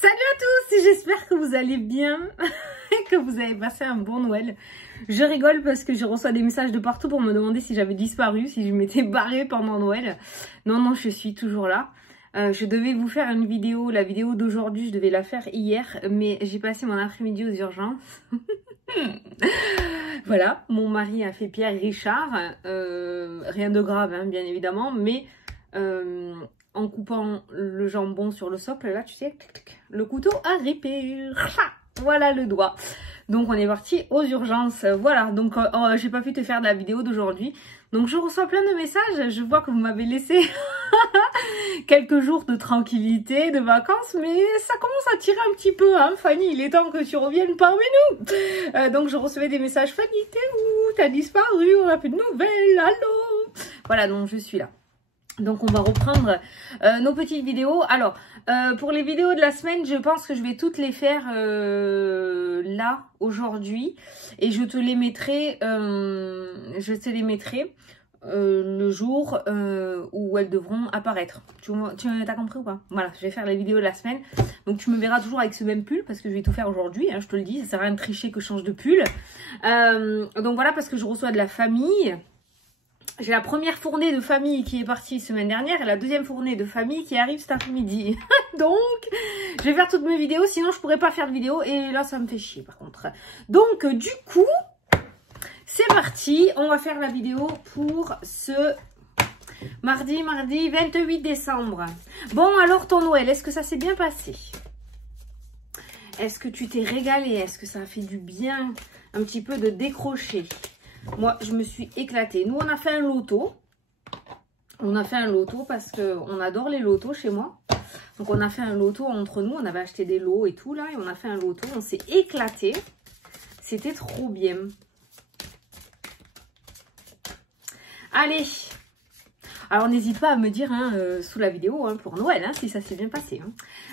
Salut à tous, j'espère que vous allez bien et que vous avez passé un bon Noël. Je rigole parce que je reçois des messages de partout pour me demander si j'avais disparu, si je m'étais barrée pendant Noël. Non, je suis toujours là. Je devais vous faire une vidéo, la vidéo d'aujourd'hui, je devais la faire hier, mais j'ai passé mon après-midi aux urgences. Voilà, mon mari a fait Pierre Richard, rien de grave hein, bien évidemment, mais en coupant le jambon sur le socle, là tu sais, le couteau a ripé, voilà le doigt. Donc on est parti aux urgences, voilà, donc j'ai pas pu te faire de la vidéo d'aujourd'hui. Donc je reçois plein de messages, je vois que vous m'avez laissé quelques jours de tranquillité, de vacances, mais ça commence à tirer un petit peu, hein Fanny, il est temps que tu reviennes parmi nous. Donc je recevais des messages, Fanny, t'es où? T'as disparu, on a plus de nouvelles, allô? Voilà, donc je suis là. Donc on va reprendre nos petites vidéos. Alors, pour les vidéos de la semaine, je pense que je vais toutes les faire là, aujourd'hui. Et je te les mettrai, le jour où elles devront apparaître. Tu as compris ou pas? Voilà, je vais faire les vidéos de la semaine. Donc tu me verras toujours avec ce même pull parce que je vais tout faire aujourd'hui. Hein, je te le dis, ça sert à rien de tricher que je change de pull. Donc voilà, parce que je reçois de la famille. J'ai la première fournée de famille qui est partie semaine dernière et la deuxième fournée de famille qui arrive cet après-midi. Donc, je vais faire toutes mes vidéos, sinon je pourrais pas faire de vidéo et là ça me fait chier par contre. Donc, du coup, c'est parti. On va faire la vidéo pour ce mardi 28 décembre. Bon, alors ton Noël, est-ce que ça s'est bien passé? Est-ce que tu t'es régalé? Est-ce que ça a fait du bien un petit peu de décrocher? Moi, je me suis éclatée. Nous, on a fait un loto. On a fait un loto parce qu'on adore les lotos chez moi. Donc, on a fait un loto entre nous. On avait acheté des lots et tout, là. Et on a fait un loto. On s'est éclaté. C'était trop bien. Allez. Alors, n'hésite pas à me dire hein, sous la vidéo hein, pour Noël, hein, si ça s'est bien passé. Hein.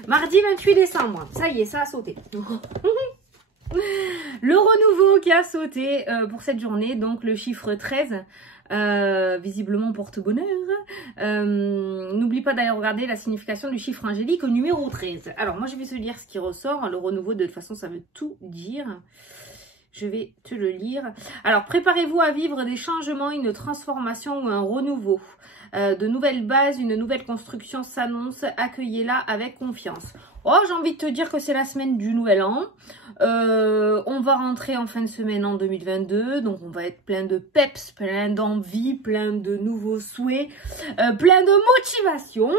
Mardi 28 décembre. Ça y est, ça a sauté. Le renouveau qui a sauté pour cette journée, donc le chiffre 13, visiblement porte-bonheur. N'oublie pas d'aller regarder la signification du chiffre angélique au numéro 13. Alors moi je vais te lire ce qui ressort, le renouveau de toute façon ça veut tout dire. Je vais te le lire. Alors, préparez-vous à vivre des changements, une transformation ou un renouveau. De nouvelles bases, une nouvelle construction s'annonce. Accueillez-la avec confiance. Oh, j'ai envie de te dire que c'est la semaine du Nouvel An. On va rentrer en fin de semaine en 2022. Donc, on va être plein de peps, plein d'envie, plein de nouveaux souhaits, plein de motivation.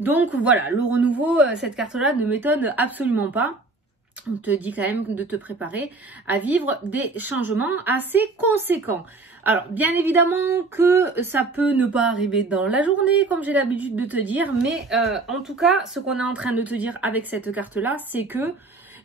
Donc, voilà, le renouveau, cette carte-là ne m'étonne absolument pas. On te dit quand même de te préparer à vivre des changements assez conséquents. Alors, bien évidemment que ça peut ne pas arriver dans la journée, comme j'ai l'habitude de te dire. Mais en tout cas, ce qu'on est en train de te dire avec cette carte-là, c'est que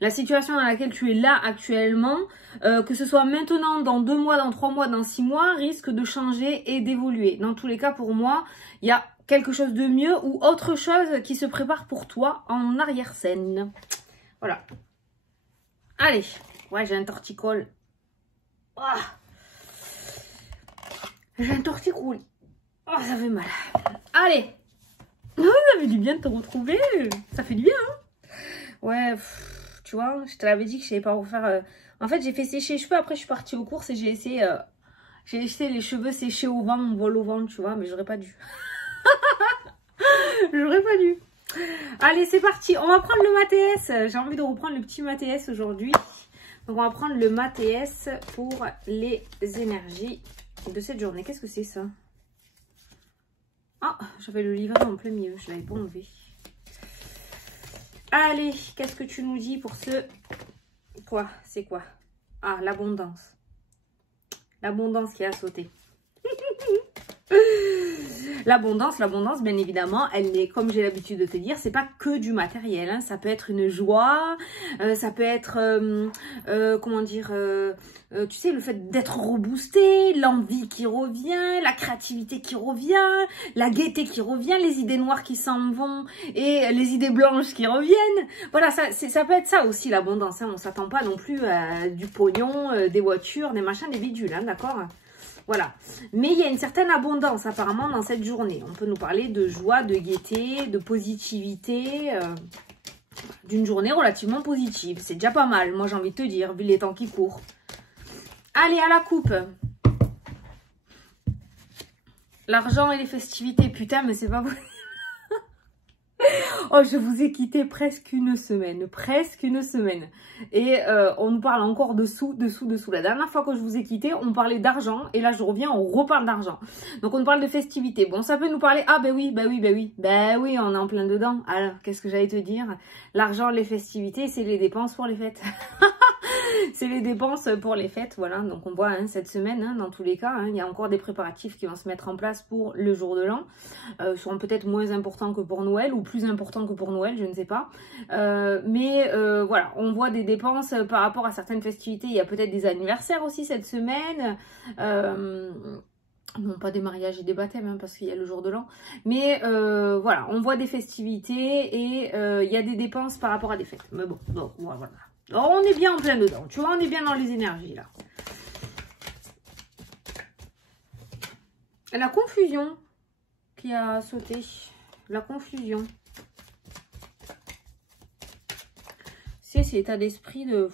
la situation dans laquelle tu es là actuellement, que ce soit maintenant, dans 2 mois, dans 3 mois, dans 6 mois, risque de changer et d'évoluer. Dans tous les cas, pour moi, il y a quelque chose de mieux ou autre chose qui se prépare pour toi en arrière-scène. Voilà. Allez, ouais, j'ai un torticole. Oh. J'ai un torticole. Oh, ça fait mal. Allez. Oh, ça fait du bien de te retrouver. Ça fait du bien, hein. Ouais, tu vois, je te l'avais dit que je savais pas refaire. En fait, j'ai fait sécher les cheveux. Après, je suis partie aux courses et j'ai essayé. J'ai laissé les cheveux sécher au vent, on vole au vent, tu vois, mais j'aurais pas dû. J'aurais pas dû. Allez, c'est parti. On va prendre le Mat-TS. J'ai envie de reprendre le petit Mat-TS aujourd'hui. Donc, on va prendre le Mat-TS pour les énergies de cette journée. Qu'est-ce que c'est ça? Ah, j'avais le livret en plein milieu. Je l'avais pas enlevé. Allez, qu'est-ce que tu nous dis pour ce... Quoi? C'est quoi? Ah, l'abondance. L'abondance qui a sauté. L'abondance, bien évidemment, elle est, comme j'ai l'habitude de te dire, c'est pas que du matériel. Hein. Ça peut être une joie, ça peut être, comment dire, tu sais, le fait d'être reboosté, l'envie qui revient, la créativité qui revient, la gaieté qui revient, les idées noires qui s'en vont et les idées blanches qui reviennent. Voilà, ça peut être ça aussi l'abondance. Hein. On s'attend pas non plus à du pognon, des voitures, des machins, des bidules, hein, d'accord? Voilà. Mais il y a une certaine abondance apparemment dans cette journée. On peut nous parler de joie, de gaieté, de positivité. d'une journée relativement positive. C'est déjà pas mal, moi j'ai envie de te dire, vu les temps qui courent. Allez, à la coupe. L'argent et les festivités, putain, mais c'est pas possible. Oh, je vous ai quitté presque une semaine. Et on nous parle encore dessous. La dernière fois que je vous ai quitté, on parlait d'argent. Et là, je reviens, on reparle d'argent. Donc, on nous parle de festivités. Bon, ça peut nous parler... Ah, ben oui, on est en plein dedans. Alors, qu'est-ce que j'allais te dire? L'argent, les festivités, c'est les dépenses pour les fêtes. C'est les dépenses pour les fêtes, voilà. Donc on voit hein, cette semaine, hein, dans tous les cas, hein, il y a encore des préparatifs qui vont se mettre en place pour le jour de l'an. Seront peut-être moins importants que pour Noël ou plus importants que pour Noël, je ne sais pas. Mais voilà, on voit des dépenses par rapport à certaines festivités. Il y a peut-être des anniversaires aussi cette semaine. Non, pas des mariages et des baptêmes, hein, parce qu'il y a le jour de l'an. Mais voilà, on voit des festivités et il y a des dépenses par rapport à des fêtes. Mais bon, voilà. Alors, on est bien en plein dedans, tu vois, on est bien dans les énergies, là. La confusion qui a sauté. La confusion. C'est l'état d'esprit de...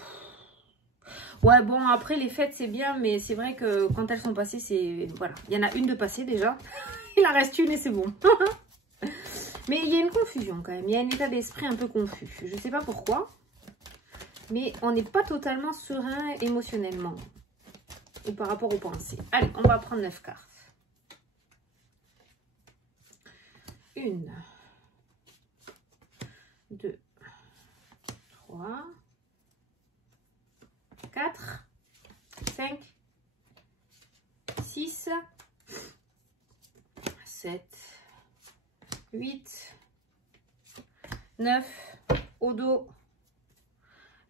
Ouais, bon, après, les fêtes, c'est bien, mais c'est vrai que quand elles sont passées, c'est... Voilà, il y en a une de passée, déjà. Il en reste une et c'est bon. Mais il y a une confusion, quand même. Il y a un état d'esprit un peu confus. Je sais pas pourquoi. Mais on n'est pas totalement serein émotionnellement. Ou par rapport aux pensées. Allez, on va prendre 9 cartes. 1, 2, 3, 4, 5, 6, 7, 8, 9, au dos.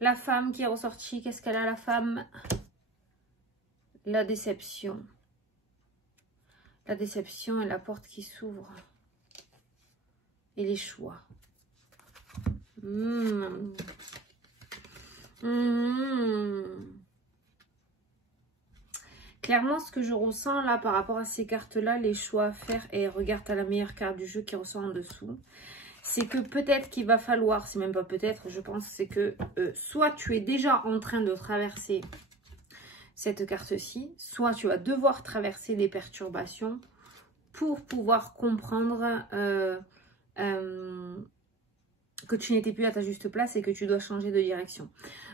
La femme qui est ressortie, qu'est-ce qu'elle a la femme? La déception. La déception et la porte qui s'ouvre. Et les choix. Clairement, ce que je ressens là par rapport à ces cartes-là, les choix à faire, et regarde à la meilleure carte du jeu qui ressort en dessous. C'est que peut-être qu'il va falloir, c'est même pas peut-être, je pense, c'est que soit tu es déjà en train de traverser cette carte-ci, soit tu vas devoir traverser des perturbations pour pouvoir comprendre que tu n'étais plus à ta juste place et que tu dois changer de direction.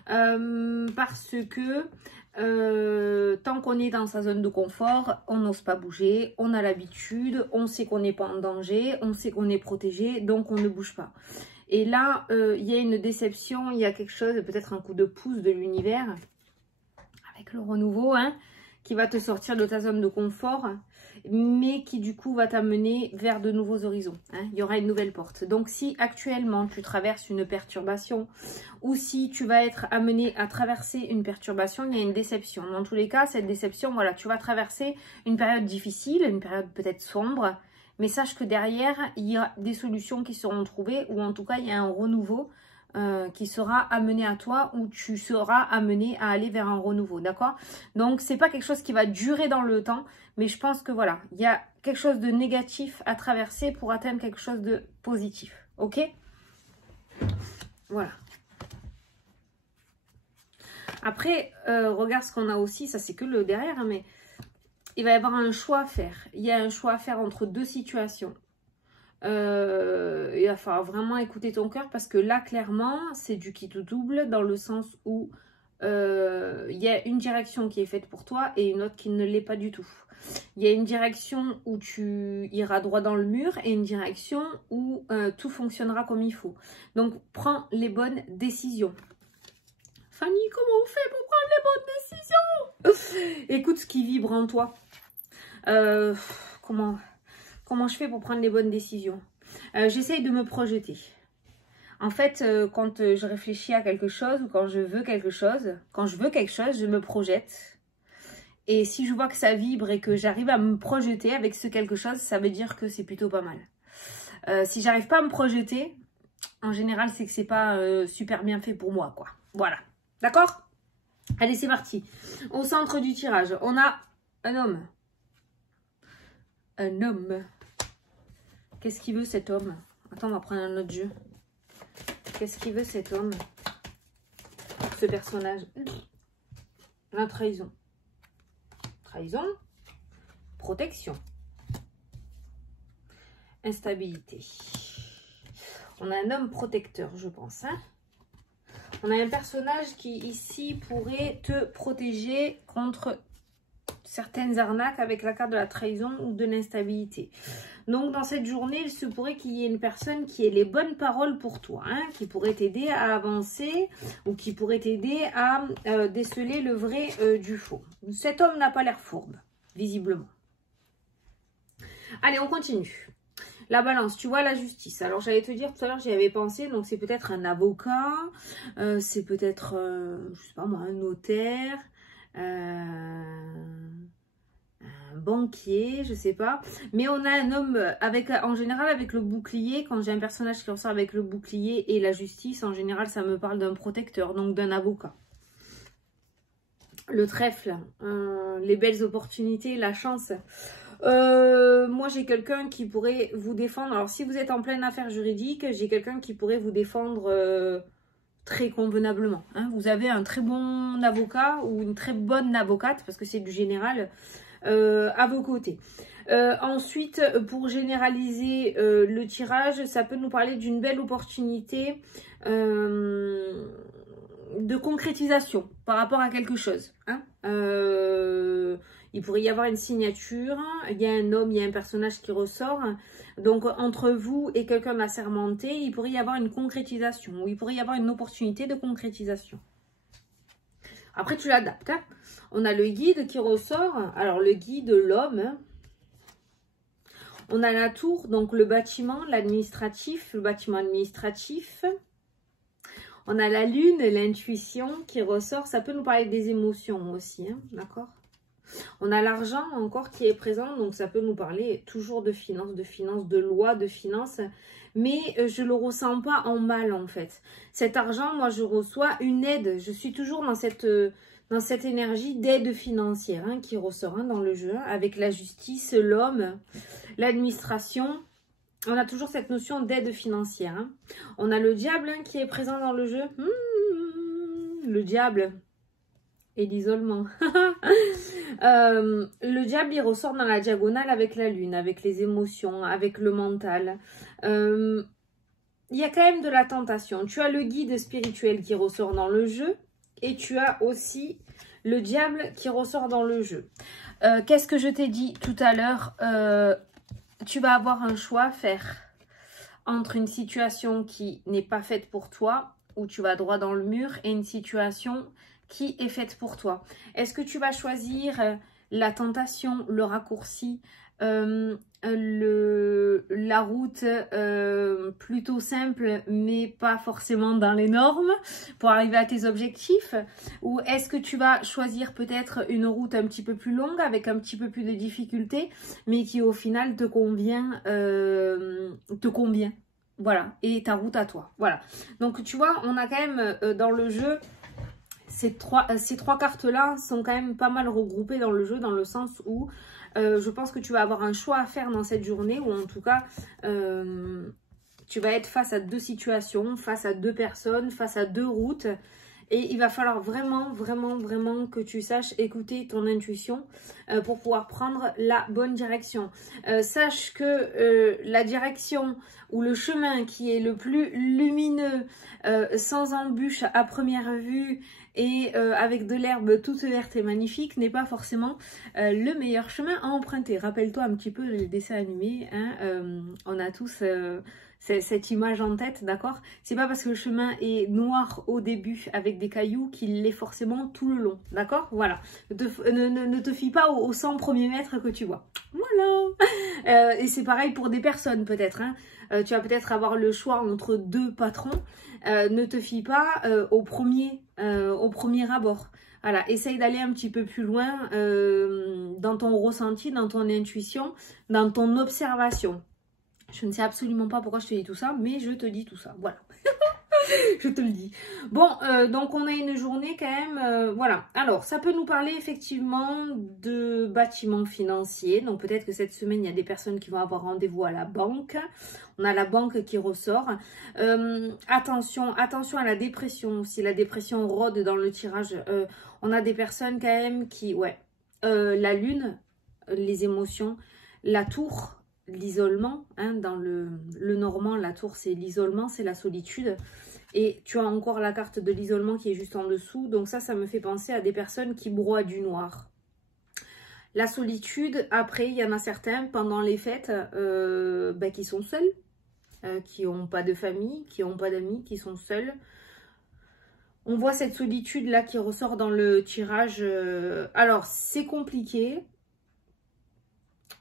Parce que tant qu'on est dans sa zone de confort, on n'ose pas bouger, on a l'habitude, on sait qu'on n'est pas en danger, on sait qu'on est protégé, donc on ne bouge pas. Et là, il y a une déception, il y a quelque chose, peut-être un coup de pouce de l'univers, avec le renouveau, hein, qui va te sortir de ta zone de confort, mais qui du coup va t'amener vers de nouveaux horizons. Hein. Il y aura une nouvelle porte. Donc si actuellement tu traverses une perturbation ou si tu vas être amené à traverser une perturbation, il y a une déception. Dans tous les cas, cette déception, voilà, tu vas traverser une période difficile, une période peut-être sombre, mais sache que derrière, il y a des solutions qui seront trouvées ou en tout cas, il y a un renouveau qui sera amené à toi ou tu seras amené à aller vers un renouveau, d'accord? Donc, c'est pas quelque chose qui va durer dans le temps, mais je pense que voilà, il y a quelque chose de négatif à traverser pour atteindre quelque chose de positif, ok? Voilà. Après, regarde ce qu'on a aussi, ça c'est que le derrière, hein, mais il va y avoir un choix à faire. Il y a un choix à faire entre deux situations. Il va falloir vraiment écouter ton cœur parce que là clairement c'est du qui te double dans le sens où il y a une direction qui est faite pour toi et une autre qui ne l'est pas du tout. Il y a une direction où tu iras droit dans le mur et une direction où tout fonctionnera comme il faut. Donc prends les bonnes décisions. Fanny, comment on fait pour prendre les bonnes décisions? Écoute ce qui vibre en toi. Comment je fais pour prendre les bonnes décisions? J'essaye de me projeter. En fait, quand je réfléchis à quelque chose ou quand je veux quelque chose, je me projette. Et si je vois que ça vibre et que j'arrive à me projeter avec ce quelque chose, ça veut dire que c'est plutôt pas mal. Si j'arrive pas à me projeter, en général, c'est que c'est pas super bien fait pour moi, quoi. Voilà. D'accord? Allez, c'est parti. Au centre du tirage, on a un homme. Un homme. Qu'est-ce qu'il veut cet homme? Attends, on va prendre un autre jeu. Qu'est-ce qu'il veut cet homme? Ce personnage. La trahison. Trahison. Protection. Instabilité. On a un homme protecteur, je pense. Hein, on a un personnage qui, ici, pourrait te protéger contre certaines arnaques avec la carte de la trahison ou de l'instabilité. Donc, dans cette journée, il se pourrait qu'il y ait une personne qui ait les bonnes paroles pour toi, hein, qui pourrait t'aider à avancer ou qui pourrait t'aider à déceler le vrai du faux. Cet homme n'a pas l'air fourbe, visiblement. Allez, on continue. La balance, tu vois, la justice. Alors, j'allais te dire tout à l'heure, j'y avais pensé. Donc, c'est peut-être un avocat. C'est peut-être, je sais pas moi, un notaire. Un banquier, je sais pas. Mais on a un homme, avec, en général, avec le bouclier. Quand j'ai un personnage qui ressort avec le bouclier et la justice, en général, ça me parle d'un protecteur, donc d'un avocat. Le trèfle, les belles opportunités, la chance. Moi j'ai quelqu'un qui pourrait vous défendre. Alors si vous êtes en pleine affaire juridique, j'ai quelqu'un qui pourrait vous défendre très convenablement, hein. Vous avez un très bon avocat ou une très bonne avocate, parce que c'est du général, à vos côtés. Ensuite, pour généraliser le tirage, ça peut nous parler d'une belle opportunité de concrétisation par rapport à quelque chose, hein. Il pourrait y avoir une signature, il y a un homme, il y a un personnage qui ressort. Donc, entre vous et quelqu'un d'assermenté, il pourrait y avoir une concrétisation, ou il pourrait y avoir une opportunité de concrétisation. Après, tu l'adaptes, hein. On a le guide qui ressort. Alors, le guide, l'homme. Hein. On a la tour, donc le bâtiment, l'administratif, le bâtiment administratif. On a la lune, l'intuition qui ressort. Ça peut nous parler des émotions aussi, hein, d'accord? On a l'argent encore qui est présent, donc ça peut nous parler toujours de finances, de loi, de finances. Mais je ne le ressens pas en mal en fait. Cet argent, moi je reçois une aide. Je suis toujours dans cette énergie d'aide financière, hein, qui ressort, hein, dans le jeu, hein, avec la justice, l'homme, l'administration. On a toujours cette notion d'aide financière. Hein. On a le diable, hein, qui est présent dans le jeu. Le diable et l'isolement. Le diable, il ressort dans la diagonale avec la lune, avec les émotions, avec le mental. Il y a quand même de la tentation. Tu as le guide spirituel qui ressort dans le jeu et tu as aussi le diable qui ressort dans le jeu. Qu'est-ce que je t'ai dit tout à l'heure? Tu vas avoir un choix à faire entre une situation qui n'est pas faite pour toi, où tu vas droit dans le mur, et une situation qui est faite pour toi. Est-ce que tu vas choisir la tentation, le raccourci, la route plutôt simple mais pas forcément dans les normes pour arriver à tes objectifs, ou est-ce que tu vas choisir peut-être une route un petit peu plus longue avec un petit peu plus de difficultés mais qui au final te convient, voilà, et ta route à toi, voilà. Donc tu vois, on a quand même dans le jeu ces trois cartes-là sont quand même pas mal regroupées dans le jeu, dans le sens où je pense que tu vas avoir un choix à faire dans cette journée, ou en tout cas, tu vas être face à deux situations, face à deux personnes, face à deux routes. Et il va falloir vraiment, vraiment, vraiment que tu saches écouter ton intuition pour pouvoir prendre la bonne direction. Sache que la direction ou le chemin qui est le plus lumineux, sans embûche à première vue et avec de l'herbe toute verte et magnifique, n'est pas forcément le meilleur chemin à emprunter. Rappelle-toi un petit peu les dessins animés, hein, on a tous cette image en tête, d'accord? C'est pas parce que le chemin est noir au début avec des cailloux qu'il l'est forcément tout le long, d'accord? Voilà, ne te fie pas aux 100 premiers mètres que tu vois. Voilà. Et c'est pareil pour des personnes peut-être, hein. Tu vas peut-être avoir le choix entre deux patrons. Ne te fie pas au premier abord. Voilà, essaye d'aller un petit peu plus loin dans ton ressenti, dans ton intuition, dans ton observation. Je ne sais absolument pas pourquoi je te dis tout ça, mais je te dis tout ça. Voilà. Je te le dis. Bon, donc on a une journée quand même, voilà. Alors, ça peut nous parler effectivement de bâtiments financiers. Donc peut-être que cette semaine, il y a des personnes qui vont avoir rendez-vous à la banque. On a la banque qui ressort. Attention à la dépression. Si la dépression rôde dans le tirage, on a des personnes quand même qui, ouais, la lune, les émotions, la tour, l'isolement, hein, dans le normand, la tour c'est l'isolement, c'est la solitude, et tu as encore la carte de l'isolement qui est juste en dessous, donc ça me fait penser à des personnes qui broient du noir. La solitude, après il y en a certains pendant les fêtes qui sont seuls, qui n'ont pas de famille, qui n'ont pas d'amis, qui sont seuls. On voit cette solitude là qui ressort dans le tirage, alors c'est compliqué.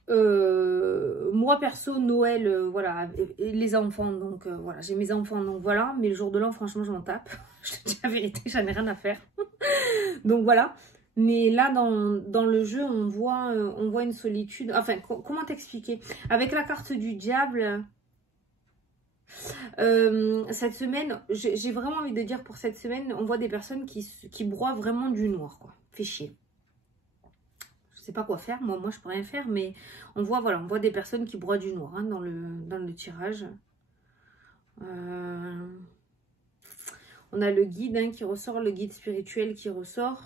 Moi perso Noël voilà, et les enfants, donc voilà, j'ai mes enfants, donc voilà, mais le jour de l'an franchement je m'en tape. Je te dis la vérité, j'en ai rien à faire. Donc voilà, mais là dans le jeu on voit une solitude, enfin comment t'expliquer, avec la carte du diable. Cette semaine, j'ai vraiment envie de dire, pour cette semaine on voit des personnes qui broient vraiment du noir, quoi. Fait chier. Je sais pas quoi faire, moi je peux rien faire, mais on voit, voilà, on voit des personnes qui broient du noir, hein, dans le tirage. On a le guide, hein, qui ressort, le guide spirituel qui ressort.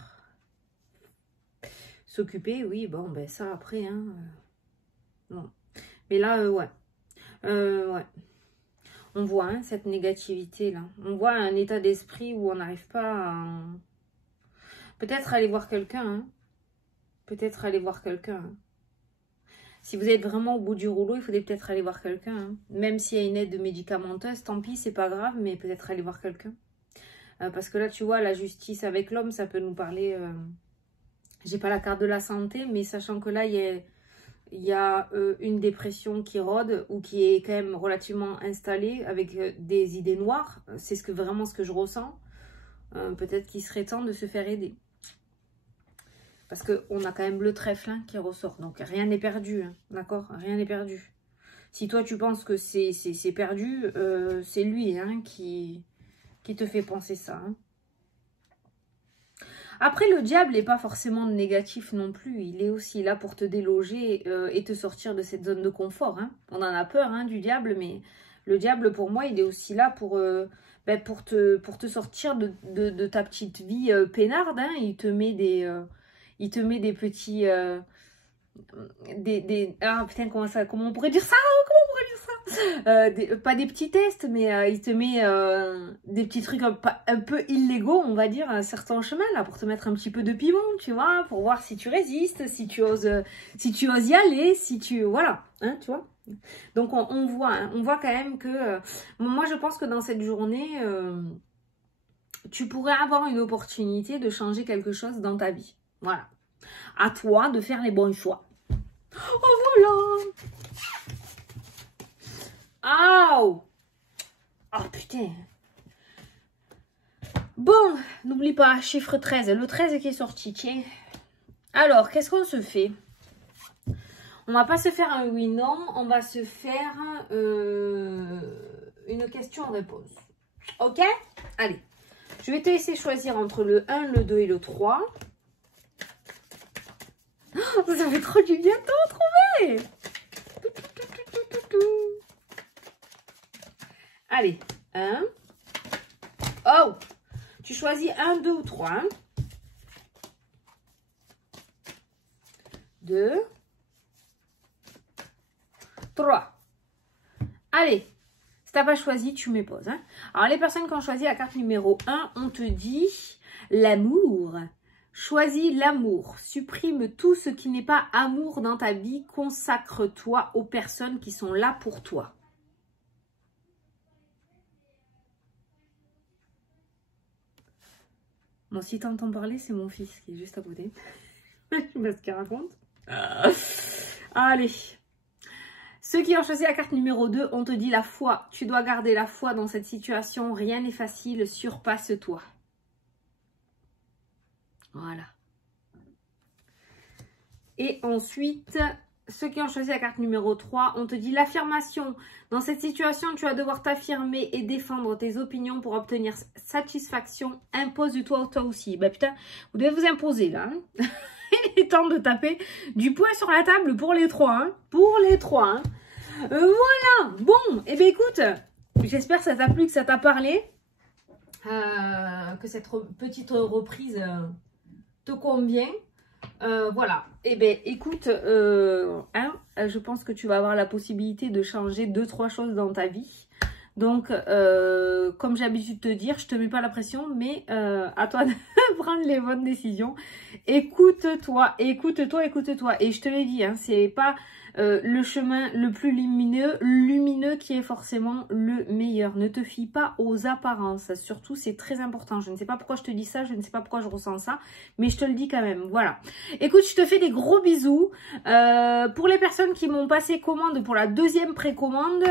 S'occuper, oui, bon, ben ça après, hein, non. Mais là, ouais, ouais. On voit, hein, cette négativité là. On voit un état d'esprit où on n'arrive pas à... Peut-être aller voir quelqu'un, hein. Peut-être aller voir quelqu'un. Hein. Si vous êtes vraiment au bout du rouleau, il faudrait peut-être aller voir quelqu'un. Hein. Même s'il y a une aide médicamenteuse, tant pis, c'est pas grave, mais peut-être aller voir quelqu'un. Parce que là, tu vois, la justice avec l'homme, ça peut nous parler... J'ai pas la carte de la santé, mais sachant que là, il y a une dépression qui rôde ou qui est quand même relativement installée avec des idées noires. C'est vraiment ce que je ressens. Peut-être qu'il serait temps de se faire aider. Parce qu'on a quand même le trèfle, hein, qui ressort. Donc rien n'est perdu, hein, d'accord? Rien n'est perdu. Si toi tu penses que c'est perdu, c'est lui, hein, qui te fait penser ça. Hein. Après, le diable n'est pas forcément négatif non plus. Il est aussi là pour te déloger et te sortir de cette zone de confort. Hein. On en a peur, hein, du diable, mais le diable, pour moi, il est aussi là pour te sortir de ta petite vie peinarde. Hein. Il te met des petits... ah putain, comment on pourrait dire ça? Pas des petits tests, mais il te met des petits trucs un peu illégaux, on va dire, à certains chemins, là, pour te mettre un petit peu de piment, tu vois, pour voir si tu résistes, si tu oses y aller, voilà, hein, tu vois. Donc on voit quand même que, moi je pense que dans cette journée, tu pourrais avoir une opportunité de changer quelque chose dans ta vie, voilà. À toi de faire les bons choix. Oh voilà. Aouh! Oh putain! Bon, n'oublie pas, chiffre 13, le 13 qui est sorti, tiens. Alors, qu'est-ce qu'on se fait? On va pas se faire un oui-non, on va se faire une question-réponse. Ok? Allez, je vais te laisser choisir entre le 1, le 2 et le 3. Oh, ça fait trop du bien de te retrouver! Allez, 1. Oh! Tu choisis 1, 2 ou 3. Hein? 2. 3. Allez, si tu n'as pas choisi, tu mets pause. Hein? Alors, les personnes qui ont choisi la carte numéro 1, on te dit l'amour. Choisis l'amour. Supprime tout ce qui n'est pas amour dans ta vie. Consacre-toi aux personnes qui sont là pour toi. Bon, si t'entends parler, c'est mon fils qui est juste à côté. Je sais pas ce qu'il raconte. Allez. Ceux qui ont choisi la carte numéro 2, on te dit la foi. Tu dois garder la foi dans cette situation. Rien n'est facile. Surpasse-toi. Voilà. Et ensuite, ceux qui ont choisi la carte numéro 3, on te dit l'affirmation. Dans cette situation, tu vas devoir t'affirmer et défendre tes opinions pour obtenir satisfaction. Impose-toi toi aussi. Bah putain, vous devez vous imposer là. Hein. Il est temps de taper du poing sur la table pour les 3. Hein. Pour les 3. Hein. Voilà. Bon, et bien écoute, j'espère que ça t'a plu, que ça t'a parlé. Que cette petite reprise te convient. Voilà, et bien écoute, je pense que tu vas avoir la possibilité de changer 2-3 choses dans ta vie. Donc, comme j'ai l'habitude de te dire, je te mets pas la pression, mais à toi de prendre les bonnes décisions. Écoute-toi, écoute-toi, écoute-toi. Et je te l'ai dit, hein, c'est pas le chemin le plus lumineux qui est forcément le meilleur. Ne te fie pas aux apparences. Surtout, c'est très important. Je ne sais pas pourquoi je te dis ça, je ne sais pas pourquoi je ressens ça, mais je te le dis quand même. Voilà. Écoute, je te fais des gros bisous. Pour les personnes qui m'ont passé commande pour la deuxième précommande,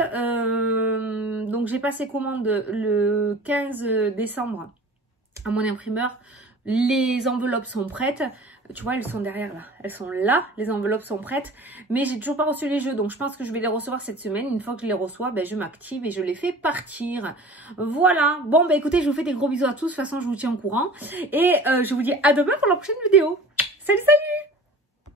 donc j'ai passé commande le 15 décembre à mon imprimeur. Les enveloppes sont prêtes. Tu vois, elles sont derrière là. Elles sont là, les enveloppes sont prêtes. Mais j'ai toujours pas reçu les jeux. Donc je pense que je vais les recevoir cette semaine. Une fois que je les reçois, ben, je m'active et je les fais partir. Voilà. Bon, ben écoutez, je vous fais des gros bisous à tous. De toute façon, je vous tiens au courant. Et je vous dis à demain pour la prochaine vidéo.